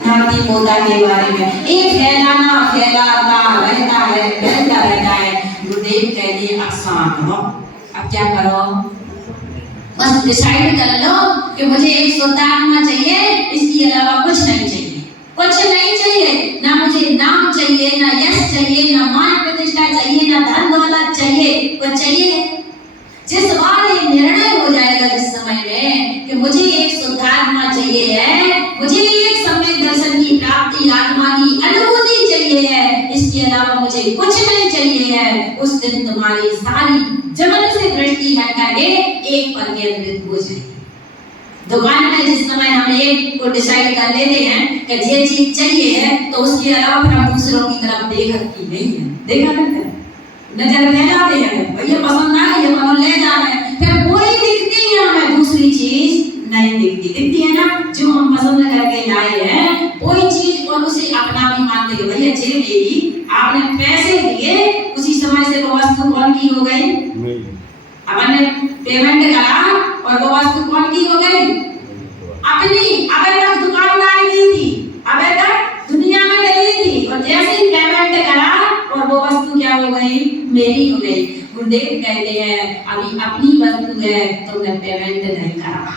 हाथी पोता के बारे में एक फैलाना फैलाता रहता है, फैलता रहता है। गुरुदेव कहते हैं आसान हो। अब क्या करो, बस डिसाइड कर लो कि मुझे एक शुद्ध आत्मा चाहिए, इसके अलावा कुछ नहीं चाहिए, कुछ नहीं चाहिए। ना मुझे नाम चाहिए, ना यश चाहिए, ना मान प्रतिष्ठा चाहिए, ना धन दौलत चाहिए, कुछ चाहिए। जिस बार ये निर्णय हो जाएगा जिस समय में कि मुझे एक शुद्ध आत्मा चाहिए है, मुझे एक सम्यक दर्शन की प्राप्ति, आत्मा की अनुभूति चाहिए है, इसके अलावा मुझे कुछ नहीं चाहिए है, उस दिन तुम्हारी सारी जगत से दृष्टि हट करके एक पर केंद्रित हो जाएगी। दुकान में जिस समय हम एक को डिसाइड कर लेते हैं कि ये चीज चाहिए है, तो उसके अलावा फिर हम दूसरों की तरफ देखती नहीं है, देखा करते हैं, नजर फैलाते हैं, भैया पसंद ना है, ये मतलब ले जाना है, फिर कोई दिखती है हमें दूसरी चीज नहीं दिखती, दिखती है ना जो हम पसंद करके लाए हैं कोई चीज, और उसे अपना भी मानते हैं। भैया जे देगी, आपने पैसे दिए, उसी समय से वो वस्तु कौन की हो गई? अपन ने पेमेंट करा और वो वस्तु कौन की हो गई? अपनी। अबे तक दुकानदार की थी, अबे तक दुनिया में डली थी, और जैसे ही पेमेंट करा और वो वस्तु क्या हो गई? मेरी हो गई। गुरुदेव कहते हैं अभी अपनी वस्तु है, तुमने पेमेंट नहीं करा।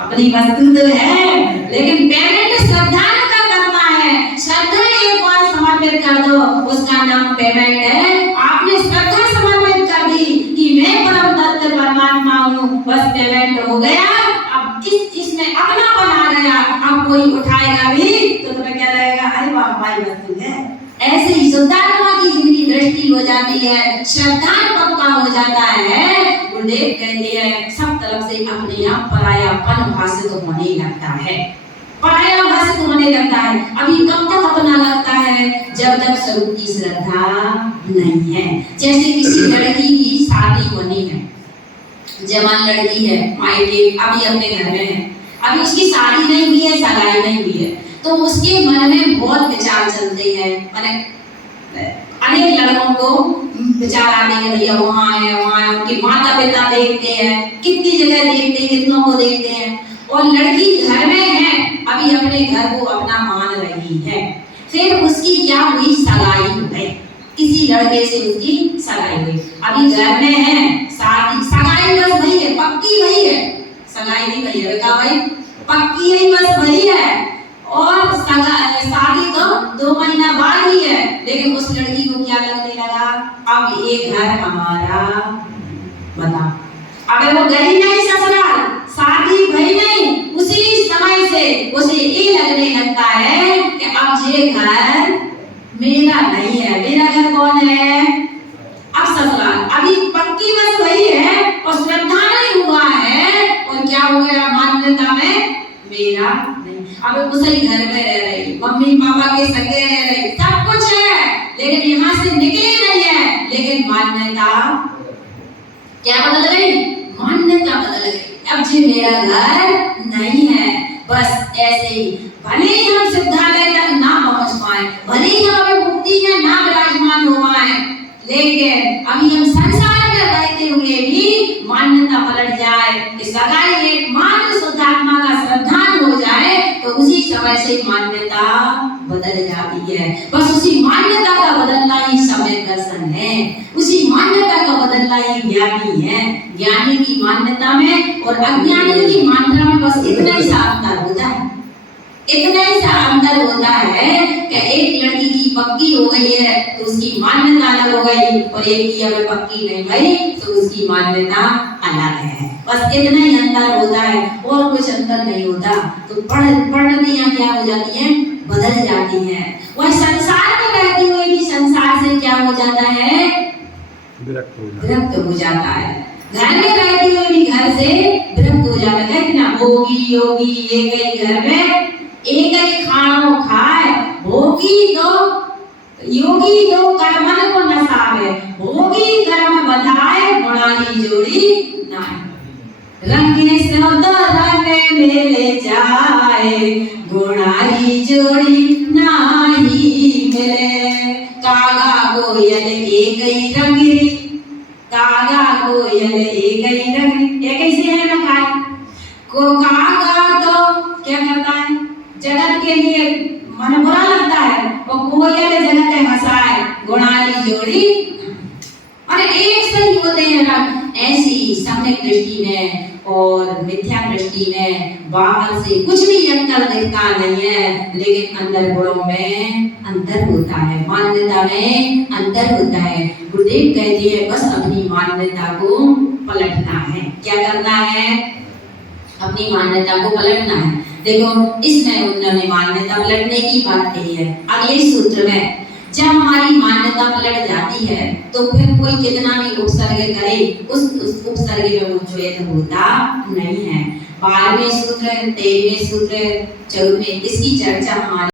अपनी वस्तु तो है, लेकिन पेमेंट श्रद्धालु का करना है। श्रद्धा एक बार समर्पित कर दो, उसका नाम पेमेंट है। आपने श्रद्धा समर्पित कर दी कि मैं परम तत्व परमात्मा हूँ, बस पेमेंट हो गया। अब इसमें अपना बना गया, अब कोई उठाएगा भी तो तुम्हें क्या लगेगा? अरे वाह हमारी वस्तु है। ऐसे ही शुद्धात्मा की जिंदगी दृष्टि हो जाती है, श्रद्धा पक्का हो जाता है। गुरुदेव कहते हैं सब तरफ से अपने आप परायापन भाषित होने लगता है, पराया भाषित होने लगता है। अभी कब तक अपना लगता है? जब तक स्वरूप की श्रद्धा नहीं है। जैसे किसी लड़की की शादी होनी है, जवान लड़की है, मायके अभी अपने घर में है, अभी उसकी शादी नहीं हुई है, सगाई नहीं हुई है, तो उसके मन में बहुत विचार चलते हैं। माने अनेक लड़कों को विचार आते हैं, भैया वहाँ है, वहाँ है, उनके माता पिता देखते हैं, कितनी जगह देखते हैं, कितनों को देखते हैं, और लड़की घर में है, अभी अपने घर को अपना मान रही है। फिर उसकी क्या हुई? सगाई हो गई, किसी लड़के से उसकी सगाई हुई, अभी घर में है, शादी सगाई बस वही है, पक्की वही है, सगाई नहीं भई है, क्या भाई पक्की है, बस वही है, और शादी तो 2 महीना बाद ही है। लेकिन उस लड़की को क्या लगने लगा? अब ये घर हमारा, बता, अबे वो गई नहीं ससुराल, शादी भई नहीं, उसी समय से उसे ये लगने लगता है कि अब ये घर मेरा नहीं है। मेरा घर कौन है? अब ससुराल। अभी पक्की बस वही है, और श्रद्धा नहीं हुआ है, और क्या हो गया? मान्यता में मेरा नहीं। अब उसी घर में रह रही, मम्मी पापा के संगे रह रही, सब कुछ है, लेकिन यहाँ से निकली नहीं है। लेकिन मान्यता क्या बदल गई? मान्यता बदल गई। अब जी मेरा घर नहीं है। बस ऐसे ही भले ही हम सिद्धालय तक ना पहुंच पाए, भले ही हम अभी मुक्ति में ना विराजमान हो पाए, लेकिन अभी हम संसार में रहते हुए भी मान्यता पलट जाए कि सगाई एकमात्र शुद्धात्मा का श्रद्धान हो जाए, तो उसी समय से मान्यता बदल जाती है। बस उसी मान्यता का बदलना ही सम्यक दर्शन है, उसी मान्यता का बदलना ही ज्ञानी है। ज्ञानी की मान्यता में और अज्ञानी की मान्यता में बस इतना ही सा अंतर होता है, इतना ही सा अंतर होता है कि एक लड़की की पक्की हो गई है तो उसकी मान्यता अलग हो गई, और एक की अगर पक्की नहीं गई तो उसकी मान्यता अलग है। बस इतना ही अंतर होता है, और कुछ अंतर नहीं होता। तो परिणतियां क्या हो जाती हैं? बदल जाती हैं। वह संसार में रहती हुई भी संसार से क्या हो जाता है? विरक्त हो जाता है। घर में रहती हुई भी घर से विरक्त हो जाता है। ना भोगी योगी एक ही घर में एक ही खानो खाए, भोगी दो योगी दो कर्मन को नसावे, भोगी कर्म बधाए गुणारी जोड़ी नाय। रंगे सौद रंग मिले जाए, गुणारी जोड़ी नाही मिले। कागा कोयल एक ही रंग, कागा कोयल एक ही रंग, एक ही से है ना। काय को कागा तो क्या करता है? जगत के लिए लिए मन बुरा लगता है, वो कोयल जगत हंसाए गुणाली जोड़ी। और एक सही होते हैं रंग। ऐसी सम्यक दृष्टि में और मिथ्या दृष्टि में बाहर से कुछ भी अंतर दिखता नहीं है, लेकिन अंदर गुणों में अंतर होता है, मान्यता में अंतर होता है। गुरुदेव कहते हैं बस अपनी मान्यता को पलटना है। क्या करना है? अपनी मान्यता को पलटना है। देखो इसमें उन्होंने मान्यता पलटने की बात कही है। अगले सूत्र में जब हमारी मान्यता पलट जाती है तो फिर कोई कितना भी उपसर्ग करे उस उपसर्ग में वो द्वैत होता नहीं है। 12वें सूत्र, 13वें सूत्र, 14वें इसकी चर्चा हमारी